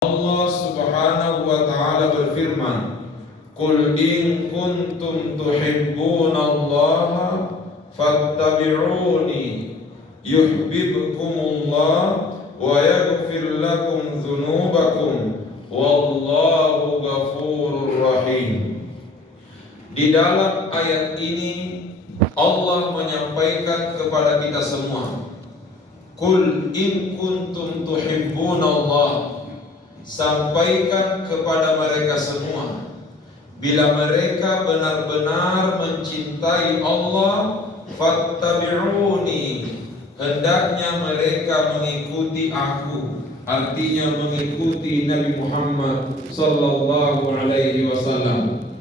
Allah Subhanahu wa taala berfirman, "Qul in kuntum tuhibbunallaha fattabi'uni yuhibbukumullah wa yaghfir lakum dzunubakum wallahu ghafurur rahim." Di dalam ayat ini Allah menyampaikan kepada kita semua, "Qul in kuntum tuhibbunallah." Sampaikan kepada mereka semua, bila mereka benar-benar mencintai Allah, fattabi'uni, hendaknya mereka mengikuti aku, artinya mengikuti Nabi Muhammad sallallahu alaihi wasallam.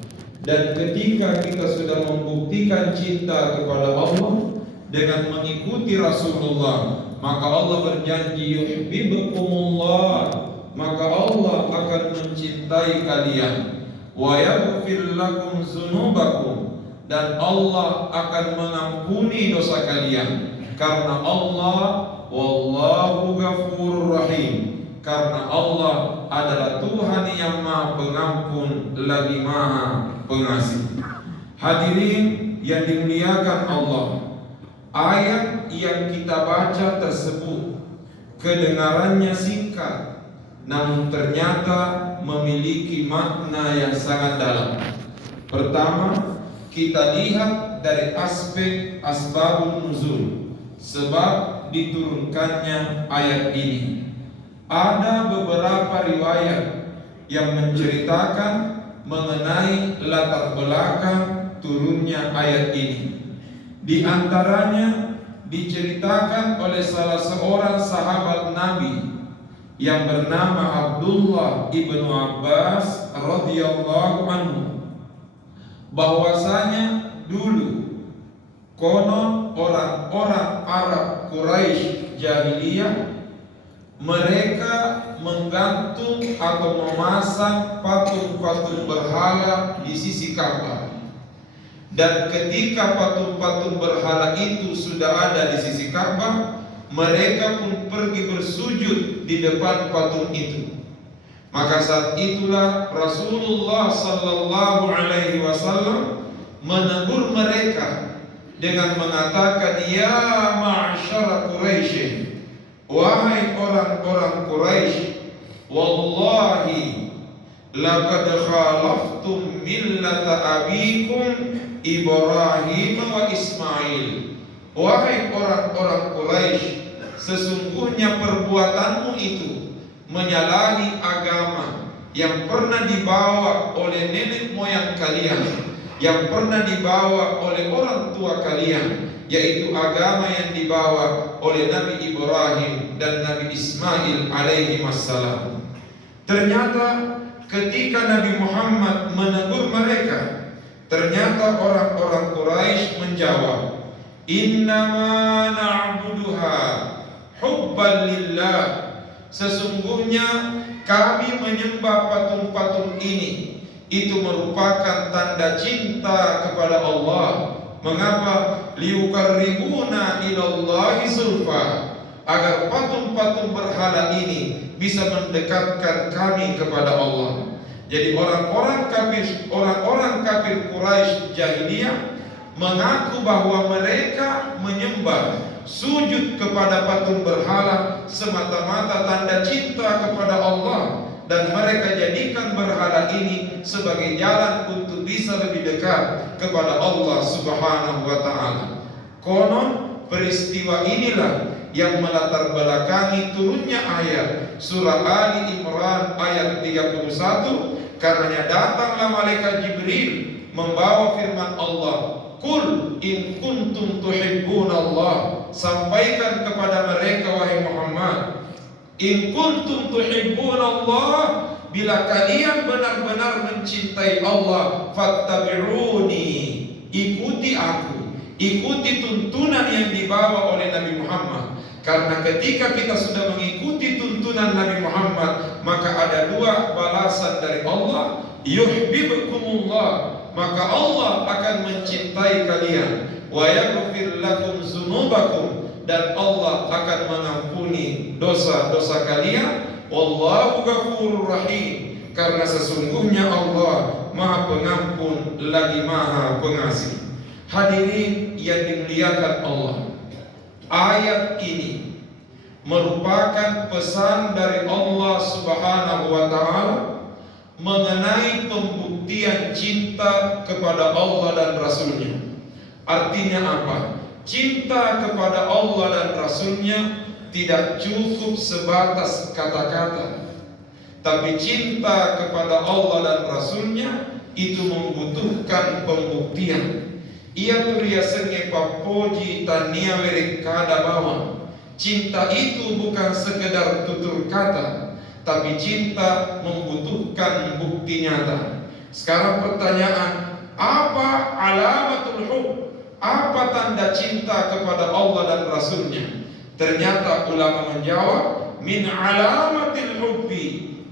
Dan ketika kita sudah membuktikan cinta kepada Allah dengan mengikuti Rasulullah, maka Allah berjanji yuhibbukumullah, maka Allah akan mencintai kalian, wa yaghfir lakum dzunubakum, dan Allah akan mengampuni dosa kalian, karena Allah wallahu ghafurur rahim, karena Allah adalah Tuhan yang Maha Pengampun lagi Maha Pengasih. Hadirin yang dimuliakan Allah, ayat yang kita baca tersebut kedengarannya singkat, namun ternyata memiliki makna yang sangat dalam. Pertama, kita lihat dari aspek asbabun nuzul, sebab diturunkannya ayat ini. Ada beberapa riwayat yang menceritakan mengenai latar belakang turunnya ayat ini. Di antaranya diceritakan oleh salah seorang sahabat Nabi yang bernama Abdullah ibnu Abbas radhiyallahu anhu, bahwasanya dulu konon orang-orang Arab Quraisy jahiliyah mereka menggantung atau memasang patung-patung berhala di sisi Ka'bah. Dan ketika patung-patung berhala itu sudah ada di sisi Ka'bah, mereka pun pergi bersujud di depan patung itu. Maka saat itulah Rasulullah sallallahu alaihi wasallam menegur mereka dengan mengatakan, "Ya ma'syara Quraisy, wahai orang-orang Quraisy, wallahi laqad khalaftum millata abikum Ibrahim wa Ismail." Wahai orang-orang Quraisy, sesungguhnya perbuatanmu itu menyalahi agama yang pernah dibawa oleh nenek moyang kalian, yang pernah dibawa oleh orang tua kalian, yaitu agama yang dibawa oleh Nabi Ibrahim dan Nabi Ismail alaihi wassalam. Ternyata ketika Nabi Muhammad menegur mereka, ternyata orang-orang Quraisy menjawab, "Innama na'buduha hubban lillah." Sesungguhnya kami menyembah patung-patung ini itu merupakan tanda cinta kepada Allah. Mengapa? Liuqarribuna ilallahi zulfa, agar patung-patung berhala ini bisa mendekatkan kami kepada Allah. Jadi orang-orang kafir Quraisy jahiliyah mengaku bahwa mereka menyembah, sujud kepada patung berhala semata-mata tanda cinta kepada Allah, dan mereka jadikan berhala ini sebagai jalan untuk bisa lebih dekat kepada Allah Subhanahu wa taala. Konon peristiwa inilah yang melatar belakangi turunnya ayat surah Ali Imran ayat 31, karenanya datanglah malaikat Jibril membawa firman Allah, "Qul in kuntum tuhibbunallah." Sampaikan kepada mereka, wahai Muhammad, in kuntum tuhibbunallah, bila kalian benar-benar mencintai Allah, fattabi'uni, ikuti aku, ikuti tuntunan yang dibawa oleh Nabi Muhammad. Karena ketika kita sudah mengikuti tuntunan Nabi Muhammad, maka ada dua balasan dari Allah, yuhibbukumullah, maka Allah akan mencintai kalian, wa yaghfir lakum dzunubakum, dan Allah akan mengampuni dosa-dosa kalian, Wallahu ghafurur rahim. Karena sesungguhnya Allah Maha Pengampun lagi Maha Pengasih. Hadirin yang dimuliakan Allah, ayat ini merupakan pesan dari Allah Subhanahu wa taala mengenai pembuktian cinta kepada Allah dan Rasulnya. Artinya apa? Cinta kepada Allah dan Rasulnya tidak cukup sebatas kata-kata, tapi cinta kepada Allah dan Rasulnya itu membutuhkan pembuktian. Ia turia senge papoji tania merek kada bawang. Cinta itu bukan sekedar tutur kata, tapi cinta membutuhkan bukti nyata. Sekarang pertanyaan, apa alamatul hub? Apa tanda cinta kepada Allah dan Rasulnya? Ternyata ulama menjawab, min alamatil hubbi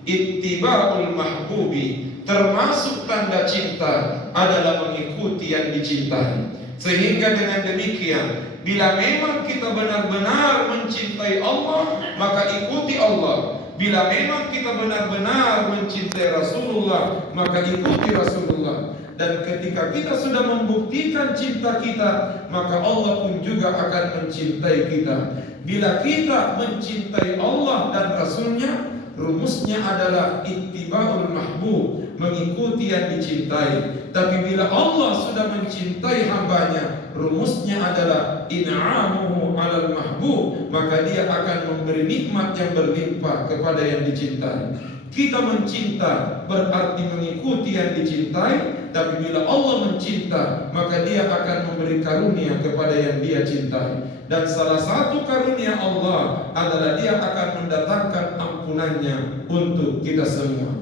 ittiba'ul mahbubi. Termasuk tanda cinta adalah mengikuti yang dicintai. Sehingga dengan demikian, bila memang kita benar-benar mencintai Allah, maka ikuti Allah. Bila memang kita benar-benar mencintai Rasulullah, maka ikuti Rasulullah. Dan ketika kita sudah membuktikan cinta kita, maka Allah pun juga akan mencintai kita. Bila kita mencintai Allah dan Rasulnya, rumusnya adalah ittiba'ul mahbub, mengikuti yang dicintai. Tapi bila Allah sudah mencintai hambanya, rumusnya adalah in'amuhu 'alal mahbub, maka dia akan memberi nikmat yang berlimpah kepada yang dicintai. Kita mencinta berarti mengikuti yang dicintai, tapi bila Allah mencinta, maka dia akan memberi karunia kepada yang dia cintai. Dan salah satu karunia Allah adalah dia akan mendatangkan ampunannya untuk kita semua.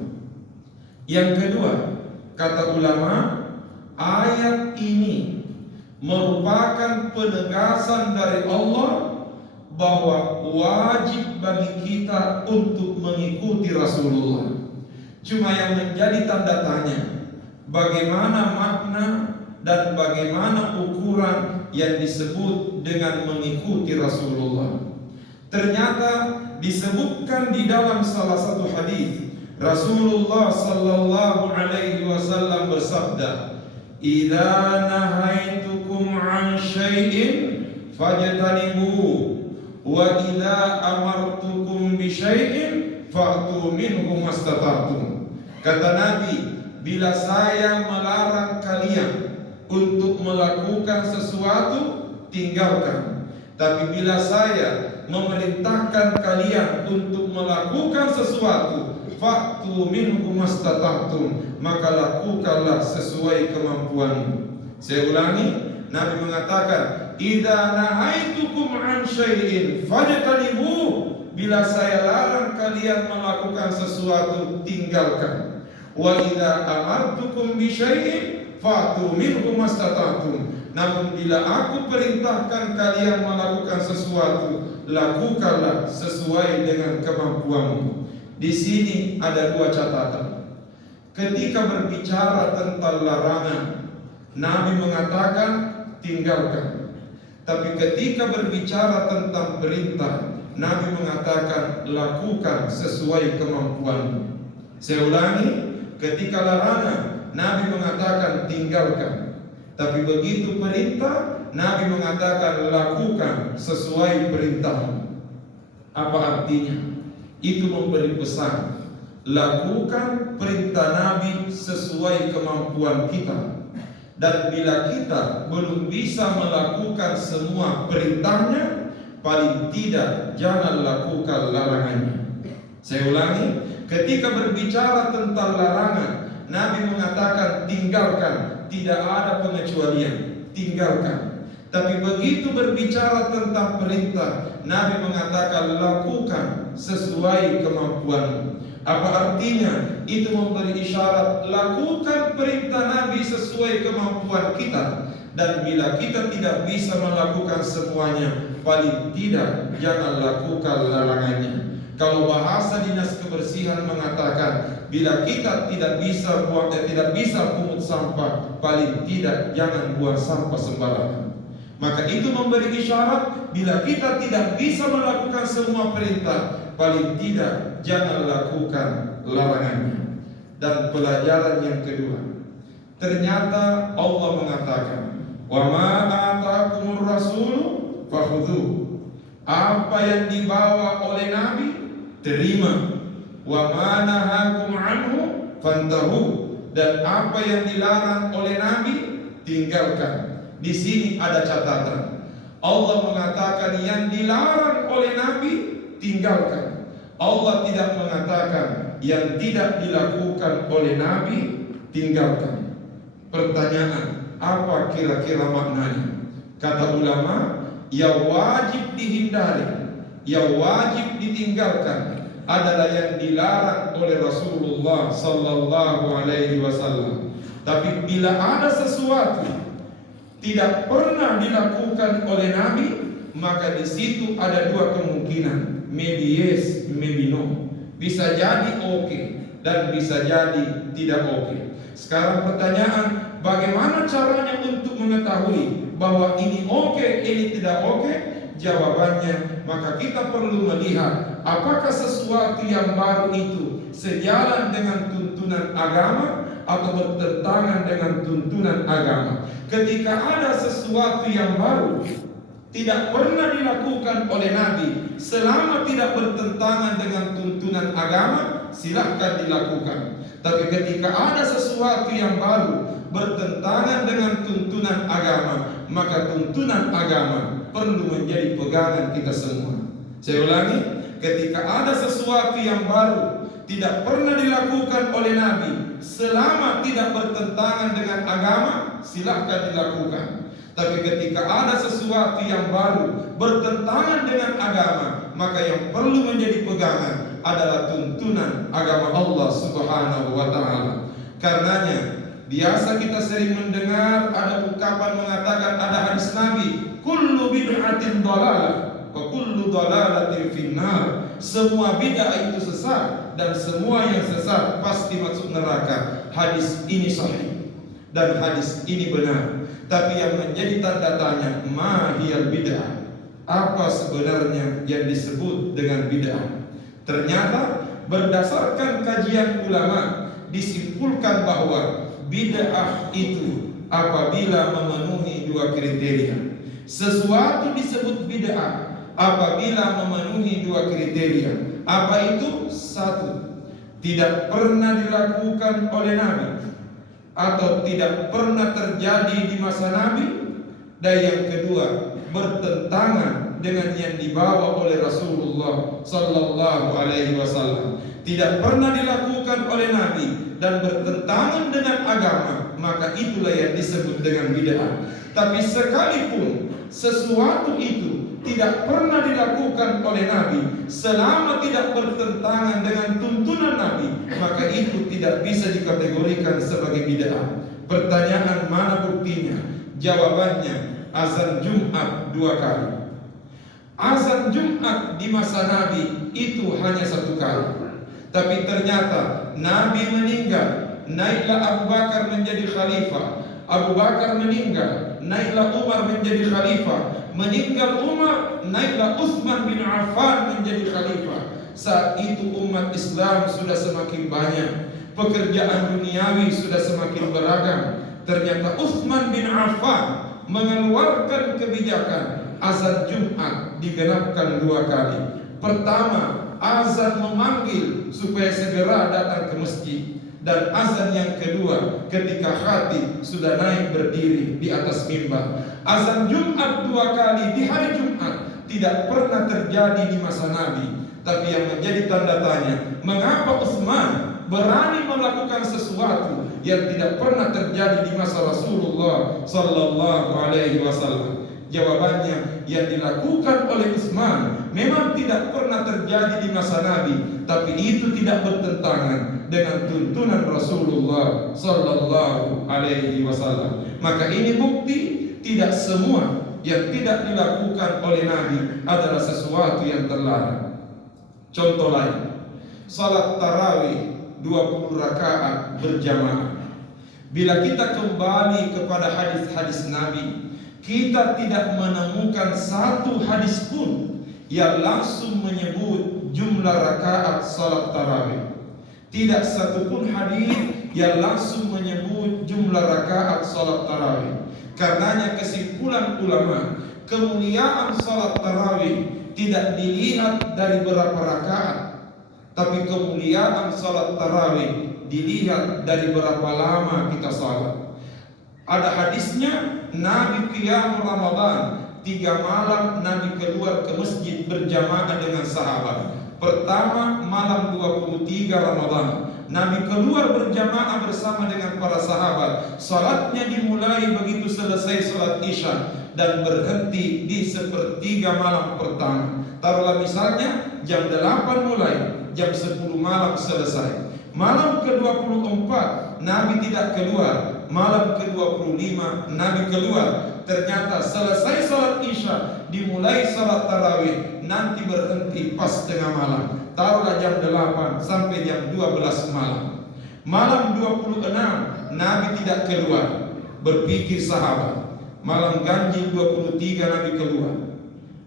Yang kedua, kata ulama, ayat ini merupakan penegasan dari Allah bahwa wajib bagi kita untuk mengikuti Rasulullah. Cuma yang menjadi tanda tanya, bagaimana makna dan bagaimana ukuran yang disebut dengan mengikuti Rasulullah. Ternyata disebutkan di dalam salah satu hadis, Rasulullah sallallahu alaihi wasallam bersabda, "Idza nahaitukum an syai'in fajtanibuhu wa idza amartukum bi syai'in fa'tu minhu mastata'tum." Kata Nabi, bila saya melarang kalian untuk melakukan sesuatu, tinggalkan. Tapi bila saya memerintahkan kalian untuk melakukan sesuatu, fa'tu minhu mastata'tum, maka lakukanlah sesuai kemampuanmu. Saya ulangi, Nabi mengatakan, idza nahaitukum an syai'in fajtanibuh, bila saya larang kalian melakukan sesuatu, tinggalkan. Wa idza amartukum bi syai'in fa'tu minhu mastata'tum, namun bila aku perintahkan kalian melakukan sesuatu, lakukanlah sesuai dengan kemampuanmu. Di sini ada dua catatan. Ketika berbicara tentang larangan, Nabi mengatakan tinggalkan. Tapi ketika berbicara tentang perintah, Nabi mengatakan lakukan sesuai kemampuanmu. Saya ulangi, ketika larangan, Nabi mengatakan tinggalkan. Tapi begitu perintah, Nabi mengatakan lakukan sesuai perintahmu. Apa artinya? Itu memberi pesan, lakukan perintah Nabi sesuai kemampuan kita. Dan bila kita belum bisa melakukan semua perintahnya, paling tidak jangan lakukan larangannya. Saya ulangi, ketika berbicara tentang larangan, Nabi mengatakan tinggalkan, tidak ada pengecualian, tinggalkan. Tapi begitu berbicara tentang perintah, Nabi mengatakan lakukan sesuai kemampuanmu. Apa artinya? Itu memberi isyarat, lakukan perintah Nabi sesuai kemampuan kita. Dan bila kita tidak bisa melakukan semuanya, paling tidak jangan lakukan larangannya. Kalau bahasa dinas kebersihan mengatakan, bila kita tidak bisa pungut sampah, paling tidak jangan buang sampah sembarangan. Maka itu memberi isyarat, bila kita tidak bisa melakukan semua perintah, paling tidak jangan lakukan larangannya. Dan pelajaran yang kedua, ternyata Allah mengatakan, wa ma ataakumur rasulu fakhudhu. Apa yang dibawa oleh Nabi, terima. Wa ma nahakum anhu fantahu. Dan apa yang dilarang oleh Nabi, tinggalkan. Di sini ada catatan. Allah mengatakan yang dilarang oleh Nabi, tinggalkan. Allah tidak mengatakan yang tidak dilakukan oleh Nabi, tinggalkan. Pertanyaan, apa kira-kira maknanya? Kata ulama, yang wajib dihindari, yang wajib ditinggalkan adalah yang dilarang oleh Rasulullah sallallahu alaihi wasallam. Tapi bila ada sesuatu tidak pernah dilakukan oleh Nabi, maka di situ ada dua kemungkinan, maybe yes, maybe no. Bisa jadi oke dan bisa jadi tidak oke. Sekarang pertanyaan, bagaimana caranya untuk mengetahui bahwa ini oke, ini tidak oke? Jawabannya, maka kita perlu melihat apakah sesuatu yang baru itu sejalan dengan tuntunan agama atau bertentangan dengan tuntunan agama. Ketika ada sesuatu yang baru tidak pernah dilakukan oleh Nabi, selama tidak bertentangan dengan tuntunan agama, silahkan dilakukan. Tapi ketika ada sesuatu yang baru bertentangan dengan tuntunan agama, maka tuntunan agama perlu menjadi pegangan kita semua. Saya ulangi, ketika ada sesuatu yang baru tidak pernah dilakukan oleh Nabi, selama tidak bertentangan dengan agama, silahkan dilakukan. Tapi ketika ada sesuatu yang baru bertentangan dengan agama, maka yang perlu menjadi pegangan adalah tuntunan agama Allah Subhanahu wa ta'ala. Karenanya biasa kita sering mendengar ada ungkapan mengatakan, ada hadis Nabi, kullu bid'atin dhalalah wa kullu dhalalatin finnar. Semua bid'ah itu sesat dan semua yang sesat pasti masuk neraka. Hadis ini sahih dan hadis ini benar. Tapi yang menjadi tanda tanya, ma hiyal bid'ah? Apa sebenarnya yang disebut dengan bid'ah? Ternyata berdasarkan kajian ulama disimpulkan bahwa bid'ah itu apabila memenuhi dua kriteria. Sesuatu disebut bid'ah apabila memenuhi dua kriteria. Apa itu? Satu, tidak pernah dilakukan oleh Nabi atau tidak pernah terjadi di masa Nabi. Dan yang kedua, bertentangan dengan yang dibawa oleh Rasulullah sallallahu alaihi wasallam. Tidak pernah dilakukan oleh Nabi dan bertentangan dengan agama, maka itulah yang disebut dengan bid'ah. Tapi sekalipun sesuatu itu tidak pernah dilakukan oleh Nabi, selama tidak bertentangan dengan tuntunan Nabi, maka itu tidak bisa dikategorikan sebagai bid'ah. Pertanyaan, mana buktinya? Jawabannya, azan Jumat 2 kali. Azan Jumat di masa Nabi itu hanya 1 kali. Tapi ternyata Nabi meninggal, naiklah Abu Bakar menjadi khalifah. Abu Bakar meninggal, naiklah Umar menjadi khalifah. Meninggal Umar, naiklah Utsman bin Affan menjadi khalifah. Saat itu umat Islam sudah semakin banyak, pekerjaan duniawi sudah semakin beragam. Ternyata Utsman bin Affan mengeluarkan kebijakan azan Jumat digenapkan 2 kali. Pertama, azan memanggil supaya segera datang ke masjid. Dan azan yang kedua ketika khatib sudah naik berdiri di atas mimbar. Azan Jumat 2 kali di hari Jumat tidak pernah terjadi di masa Nabi. Tapi yang menjadi tanda tanya, mengapa Utsman berani melakukan sesuatu yang tidak pernah terjadi di masa Rasulullah sallallahu alaihi wasallam? Jawabannya, yang dilakukan oleh Utsman memang tidak pernah terjadi di masa Nabi, tapi itu tidak bertentangan dengan tuntunan Rasulullah sallallahu alaihi wasallam. Maka ini bukti tidak semua yang tidak dilakukan oleh Nabi adalah sesuatu yang terlarang. Contoh lain, salat tarawih 20 rakaat berjamaah. Bila kita kembali kepada hadis-hadis Nabi, kita tidak menemukan satu hadis pun yang langsung menyebut jumlah rakaat salat tarawih. Tidak satupun hadis yang langsung menyebut jumlah rakaat salat tarawih. Karenanya kesimpulan ulama, kemuliaan salat tarawih tidak dilihat dari berapa rakaat, tapi kemuliaan salat tarawih dilihat dari berapa lama kita salat. Ada hadisnya, Nabi qiyam Ramadan 3 malam Nabi keluar ke masjid berjamaah dengan sahabat. Pertama malam 23 Ramadan Nabi keluar berjamaah bersama dengan para sahabat. Salatnya dimulai begitu selesai salat Isya dan berhenti di sepertiga malam pertama. Taruhlah misalnya jam 8 mulai, jam 10 malam selesai. Malam ke-24 Nabi tidak keluar, malam ke-25 Nabi keluar. Ternyata selesai salat Isya, dimulai salat tarawih, nanti berhenti pas tengah malam. Taruhlah jam 8 sampai jam 12 malam. Malam 26 Nabi tidak keluar. Berpikir sahabat, malam ganjil 23 Nabi keluar.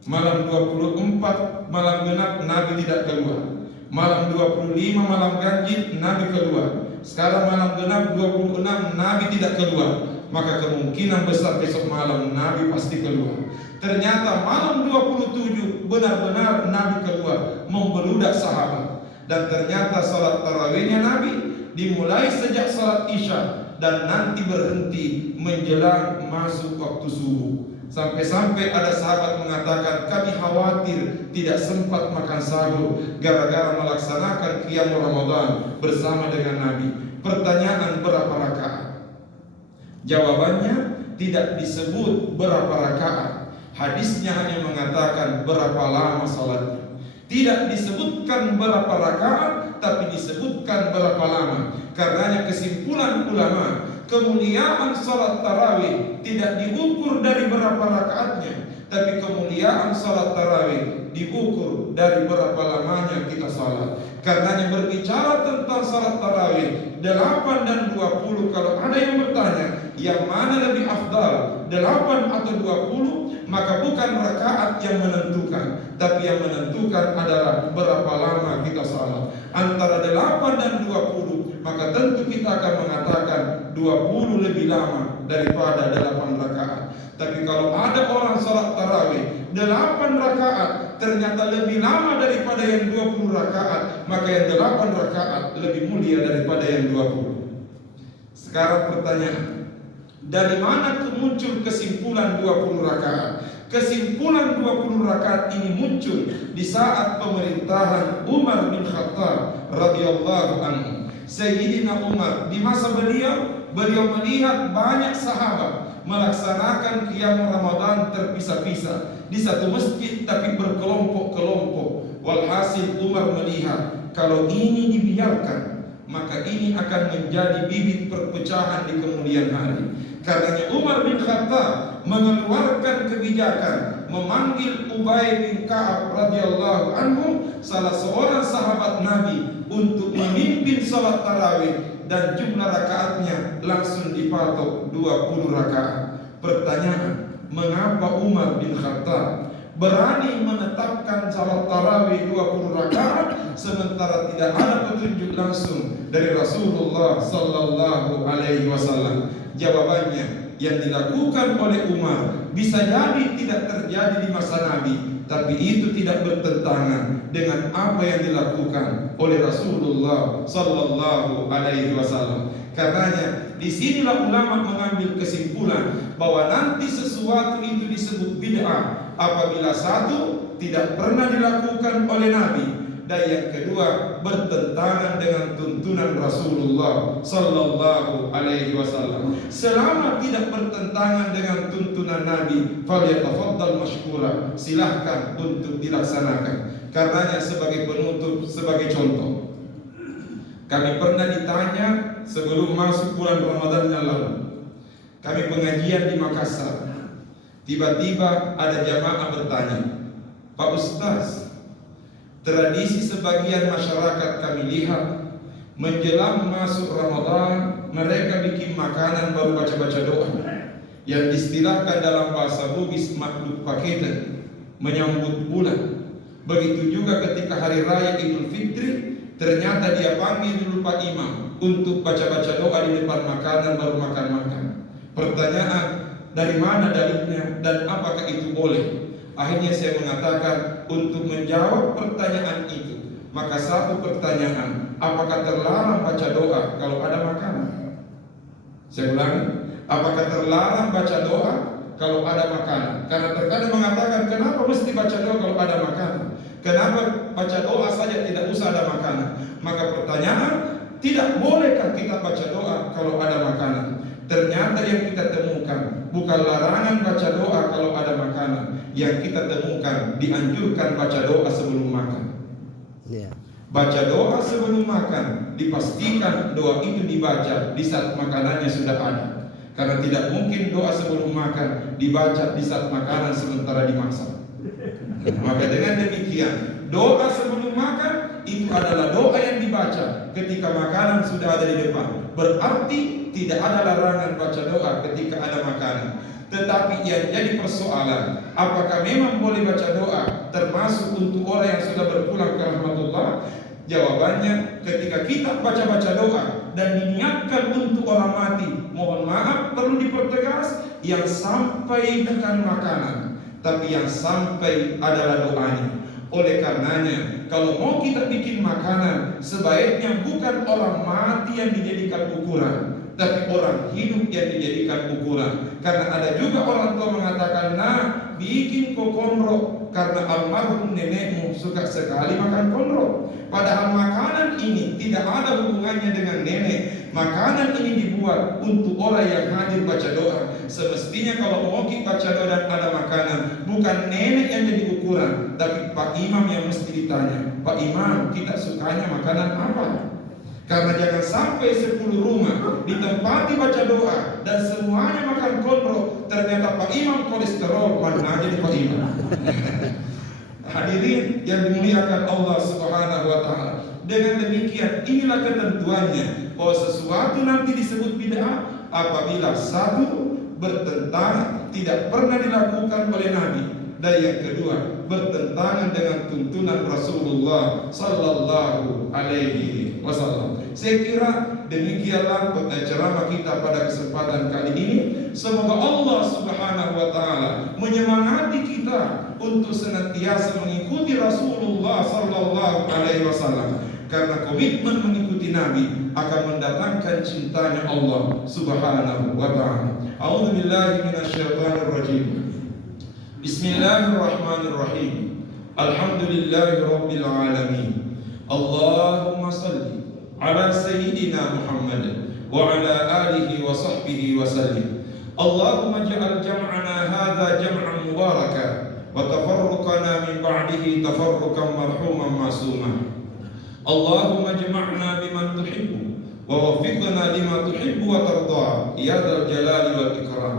Malam 24 malam genap Nabi tidak keluar. Malam 25 malam ganjil Nabi keluar. Sekarang malam genap 26 Nabi tidak keluar. Maka kemungkinan besar besok malam Nabi pasti keluar. Ternyata malam 27 benar-benar Nabi keluar membeludak sahabat. Dan ternyata salat tarawihnya Nabi dimulai sejak salat Isya dan nanti berhenti menjelang masuk waktu subuh. Sampai-sampai ada sahabat mengatakan, kami khawatir tidak sempat makan sahur gara-gara melaksanakan qiyam Ramadan bersama dengan Nabi. Pertanyaan, berapa rakaat? Jawabannya tidak disebut berapa rakaat. Hadisnya hanya mengatakan berapa lama salatnya. Tidak disebutkan berapa rakaat, tapi disebutkan berapa lama. Karenanya kesimpulan ulama, kemuliaan salat tarawih tidak diukur dari berapa rakaatnya, tapi kemuliaan salat tarawih diukur dari berapa lamanya kita salat. Karenanya berbicara tentang salat tarawih 8 dan 20, kalau ada yang bertanya yang mana lebih afdal, 8 atau 20, maka bukan rakaat yang menentukan, tapi yang menentukan adalah berapa lama kita salat. Antara 8 dan 20, maka tentu kita akan mengatakan 20 lebih lama daripada 8 rakaat. Tapi kalau ada orang salat tarawih 8 rakaat ternyata lebih lama daripada yang 20 rakaat, maka yang 8 rakaat lebih mulia daripada yang 20. Sekarang pertanyaan, dari mana muncul kesimpulan 20 rakaat? Kesimpulan 20 rakaat ini muncul di saat pemerintahan Umar bin Khattab radhiyallahu anhu. Sayyidina Umar di masa beliau melihat banyak sahabat melaksanakan qiyam Ramadan terpisah-pisah di satu masjid tapi berkelompok-kelompok. Walhasil Umar melihat kalau ini dibiarkan, maka ini akan menjadi bibit perpecahan di kemudian hari. Karenanya Umar bin Khattab mengeluarkan kebijakan memanggil Ubay bin Ka'ab radhiyallahu anhu, salah seorang sahabat Nabi, untuk memimpin salat tarawih, dan jumlah rakaatnya langsung dipatok 20 rakaat. Pertanyaan, mengapa Umar bin Khattab berani menetapkan salat tarawih 20 rakaat sementara tidak ada petunjuk langsung dari Rasulullah sallallahu alaihi wasallam? Jawabannya, yang dilakukan oleh Umar bisa jadi tidak terjadi di masa Nabi, tapi itu tidak bertentangan dengan apa yang dilakukan oleh Rasulullah sallallahu alaihi wasallam. Karenanya disinilah ulama mengambil kesimpulan bahwa nanti sesuatu itu disebut bid'ah apabila satu, tidak pernah dilakukan oleh Nabi, dan yang kedua bertentangan dengan tuntunan Rasulullah sallallahu alaihi wasallam. Selama tidak bertentangan dengan tuntunan Nabi, falyatafaddal mashkura, silahkan untuk dilaksanakan. Karenanya sebagai penutup, sebagai contoh, kami pernah ditanya sebelum masuk bulan Ramadan yang lalu, kami pengajian di Makassar, tiba-tiba ada jamaah bertanya, Pak Ustaz, tradisi sebagian masyarakat kami lihat menjelang masuk Ramadan mereka bikin makanan baru baca-baca doa yang distilahkan dalam bahasa Bugis makhluk paketan, menyambut bulan. Begitu juga ketika hari raya Idul Fitri, ternyata dia panggil dulu Pak Imam untuk baca-baca doa di depan makanan baru makan-makan. Pertanyaan, dari mana dalilnya dan apakah itu boleh? Akhirnya saya mengatakan untuk menjawab pertanyaan itu, maka satu pertanyaan, apakah terlarang baca doa kalau ada makanan? Saya ulangi, apakah terlarang baca doa kalau ada makanan? Karena terkadang mengatakan, kenapa mesti baca doa kalau ada makanan? Kenapa baca doa saja tidak usah ada makanan? Maka pertanyaan, tidak bolehkah kita baca doa kalau ada makanan? Ternyata yang kita temukan bukan larangan baca doa kalau ada makanan. Yang kita temukan dianjurkan baca doa sebelum makan. Baca doa sebelum makan, dipastikan doa itu dibaca di saat makanannya sudah ada. Karena tidak mungkin doa sebelum makan dibaca di saat makanan sementara dimasak. Maka dengan demikian, doa sebelum makan itu adalah doa yang dibaca ketika makanan sudah ada di depan. Berarti tidak ada larangan baca doa ketika ada makanan. Tetapi yang jadi persoalan, apakah memang boleh baca doa termasuk untuk orang yang sudah berpulang ke rahmatullah? Jawabannya, ketika kita baca-baca doa dan diniatkan untuk orang mati, mohon maaf perlu dipertegas, yang sampai bukan makanan, tapi yang sampai adalah doanya. Oleh karenanya, kalau mau kita bikin makanan, sebaiknya bukan orang mati yang dijadikan ukuran, tapi orang hidup yang dijadikan ukuran. Karena ada juga orang tua mengatakan, nah, bikin kok konro, karena almarhum nenekmu suka sekali makan konro. Padahal makanan ini tidak ada hubungannya dengan nenek. Makanan ini dibuat untuk orang yang hadir baca doa. Semestinya kalau mau kita baca doa dan ada makanan, bukan nenek yang jadi ukuran, tapi Pak Imam yang mesti ditanya, Pak Imam, kita sukanya makanan apa? Karena jangan sampai 10 rumah ditempati baca doa dan semuanya makan konro, ternyata Pak Imam kolesterol, mana aja di Pak Imam. Hadirin yang dimuliakan Allah Subhanahu wa taala. Dengan demikian, inilah ketentuannya bahwa sesuatu nanti disebut bid'ah apabila satu, bertentangan, tidak pernah dilakukan oleh Nabi, dan yang kedua, bertentangan dengan tuntunan Rasulullah sallallahu alaihi wasallam. Saya kira demikianlah ceramah kita pada kesempatan kali ini. Semoga Allah Subhanahu wa taala menyemangati kita untuk senantiasa mengikuti Rasulullah sallallahu alaihi wasallam, karena komitmen mengikuti Nabi akan mendatangkan cintanya Allah Subhanahu wa taala. A'udzubillahi minasyaitonir rajim. Bismillahirrahmanirrahim. Alhamdulillahi rabbil alamin. Allahumma salli ala sayyidina Muhammad wa ala alihi wa sahbihi wa sallim. Allahumma ja'al jam'ana hadha jam'an mubaraka wa tafarruqana min ba'dihi tafarruqan marhuman ma'suma. Allahumma jama'na biman tuhibbu wa waffiqna lima tuhibbu wa tarda ya dzal jalali wal ikram.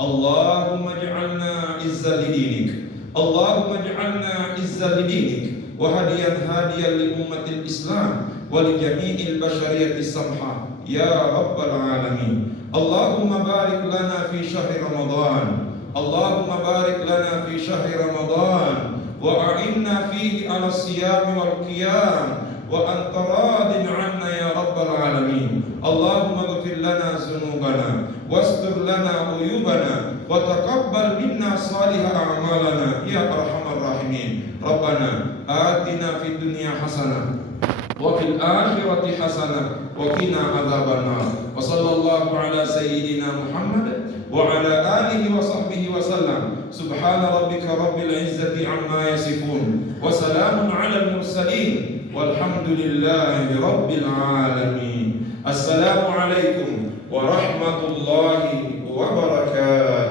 Allahumma ja'alna izzal lidinik. Allahumma ja'alna izzal lidinik wa hadiyan hadiyan li ummatil Islam wa li jami'il bashariyati samha ya rabbal alamin. Allahumma barik lana fi syahri Ramadan. Allahumma barik lana fi syahri Ramadan wa a'inna fihi ala siyam wal qiyam wa anta radin 'anna ya rabbal alamin. Allahumma ighfir lana dhunubana wastur lana uyubana wa taqabbal minna salih a'malana ya arhamar rahimin. Rabbana atina fid dunya hasanah wa fil akhirati hasanah wa qina adzabannar. Wa sallallahu ala sayyidina Muhammad wa ala alihi wa sahbihi wa sallam. Subhana rabbika rabbil izzati amma yasifun wa salamun ala al mursalin walhamdulillahi rabbil alamin. Assalamu alaikum warahmatullahi wabarakatuh.